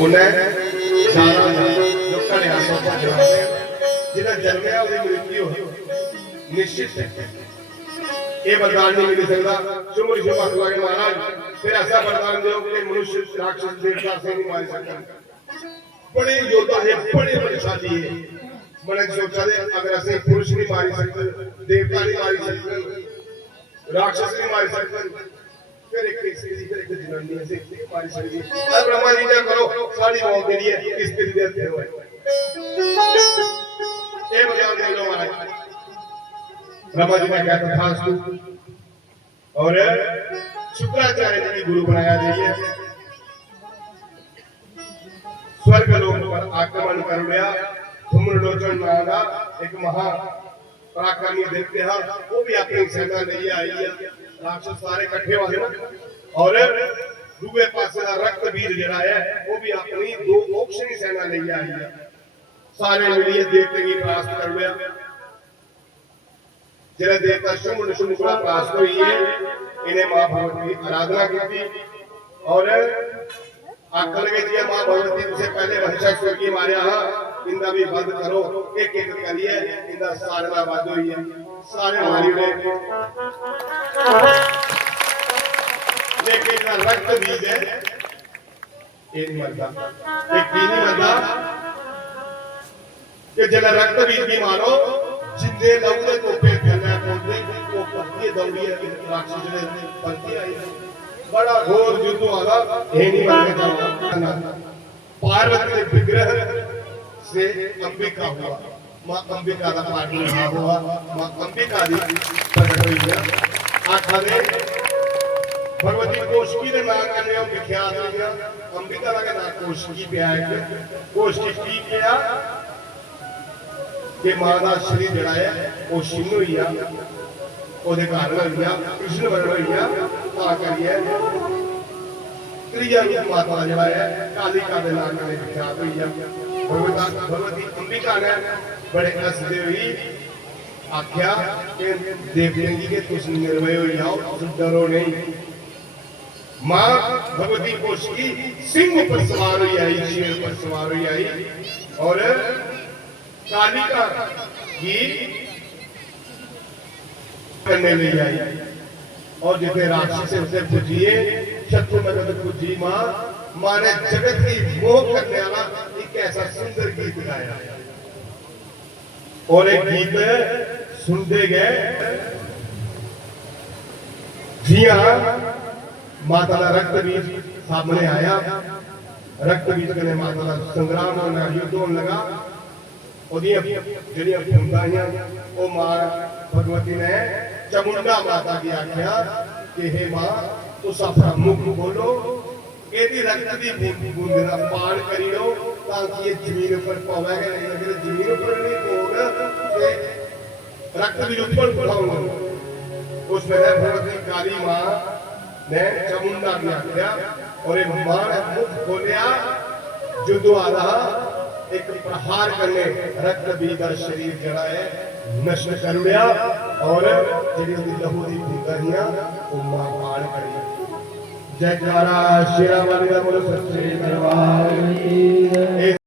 उन्हें सारा जो कड़िया सोचा जिन्हें जन्मया उसकी मृत्यु निश्चित है। ये वरदान नहीं मिल सकता। शुभ शुभ के महाराज फिर ऐसा वरदान दो कि मनुष्य राक्षस देवता से नहीं मार सकता। बड़े योद्धा है, बड़े बलशाली है। मैंने सोचा दे अगर ऐसे पुरुष नहीं मारी सकते, देवता नहीं मारी सकते, राक्षस नहीं मारी सकते, फिर एक स्त्री फिर एक जनानी ऐसे मारी सकती। अब ब्रह्मा जी क्या करो सारी मौत के लिए स्त्री देते हुए ये बजाओ दे लो महाराज। ब्रह्मा जी ने कहता था और शुक्राचार्य जी की गुरु बनाया जाइए। स्वर्ग लोक पर आक्रमण कर लिया। धूम्रलोचन नाम का एक महा पराक्रमी देखते हैं, वो भी अपनी सेना ले आई है। राक्षस सारे इकट्ठे हुए ना और दूसरे पासे का रक्त वीर जड़ा है वो भी अपनी दो मोक्षणी सेना ले आई है। सारे मिलिए देवते की प्रास्त कर लिया। जरा देवता शुभ शुभ को प्रास्त हुई है, इन्हें मां भगवती की आराधना की थी और आखिर में दिया मां भगवती से पहले महिषासुर की मारिया इंदा भी वध करो। एक एक करिए इंदा सारे वध हुई है। सारे मारी ने लेकिन रक्त बीज है ये नहीं मरता। एक भी नहीं मरता कि जब रक्त बीज की मारो जिंदे लौटे तो पे फैलना बोलते वो पत्ती दौड़ी है राक्षस ने पत्ती आई। बड़ा घोर युद्ध हुआ ये नहीं मर जाओ। पार्वती के विग्रह से अंबिका हुआ। मां अंबिका का पाठ हुआ। मां अंबिका दी प्रकट हुई है। आखिर भगवती कोशकी ने नाम करने और विख्यात हो गया। अंबिका का नाम कोशकी पे आया। कोशकी क्या कि मां का शरीर जड़ा है वो छिन्न हुई है ओदे कारण हुई है कृष्ण वर्ण हुई है ता करिए त्रिया रूप माता जड़ा है कालिका के नाम में विख्यात हुई है। भगवती अंबिका ने बड़े हंसते हुए आख्या कि देवते जी के तुम निर्भय हो जाओ, तुम डरो नहीं। मां भगवती कोशकी सिंह पर सवार हुई आई, शेर पर सवार हुई आई और कालिका की करने ले आई और जितने राक्षस उसे पूजिए शत्रु मदद पूजी। मां ने जगत की मोह करने वाला एक ऐसा सुंदर गीत गाया और एक गीत सुनते गए जिया माता का रक्त बीज सामने आया। रक्त बीज के माता का संग्राम होना युद्ध होने लगा। मां भगवती ने चामुंडा माता की आख्या कि हे मां तुस अपना मुख बोलो एदी रक्त की बूंद का पान करी लो ताकि ये जमीन पर पवेगा नहीं अगर जमीन पर नहीं होगा रक्त भी ऊपर उठाऊंगा। उस समय भगवती काली मां ने चामुंडा की आख्या और एक मां ने मुख खोलिया जुद्ध आ रहा एक प्रहार करने रक्त बीजा शरीर जड़ा है नष्ट कर दिया और जेडी लहू दी बूंदां वो मां पान करी। जयकारा शेरा वाले का बोलो सच्चे दरबार की।